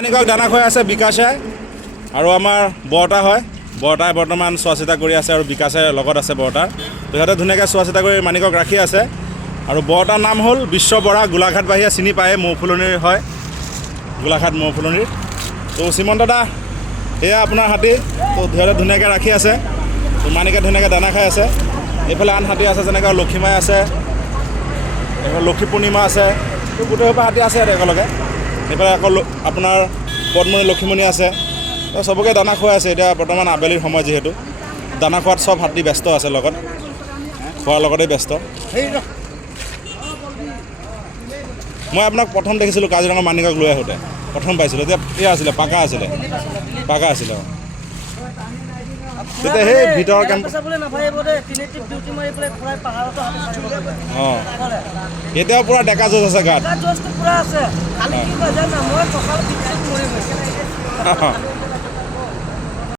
মানিকক দানা খুৱাই আছে বিকাশে আৰু আমাৰ বৰতা হয়। বৰতাই বৰ্তমান চোৱা চিতা কৰি আছে আৰু বিকাশে লগত আছে বৰতাৰ। সিহঁতে ধুনীয়াকৈ চোৱা চিতা কৰি মানিকক ৰাখি আছে। আৰু বৰতাৰ নাম হ'ল বিশ্ব বৰা। গোলাঘাট বাহিৰে চিনি পায়ে, মৌফুলনিৰ হয়, গোলাঘাট মৌফুলনিৰ। তো শ্ৰীমন্ত দাদা এয়া আপোনাৰ হাতী। তো সিহঁতে ধুনীয়াকৈ ৰাখি আছে। তো মানিকে ধুনীয়াকৈ দানা খাই আছে। এইফালে আন হাতী আছে, যেনেকৈ লক্ষীমাই আছে, এইফালে লক্ষী পূৰ্ণিমা আছে। তো গোটেইসোপা হাতী আছে ইয়াত একেলগে। এইফালে আকৌ আপোনাৰ পদ্মণি লক্ষীমণি আছে। তো চবকে দানা খুৱাই আছে। এতিয়া বৰ্তমান আবেলিৰ সময় যিহেতু দানা খোৱাত চব হাতী ব্যস্ত আছে, লগত খোৱাৰ লগতে ব্যস্ত। মই আপোনাক প্ৰথম দেখিছিলোঁ কাজিৰঙা মানিকক লৈ আহোঁতে, প্ৰথম পাইছিলোঁ। এতিয়া এয়া আছিলে পাকা আছিলে অঁ। তেতিয়া সেই ভিতৰৰ কেম্প অঁ, এতিয়াও পূৰা ডেকা জোচ আছে গাত।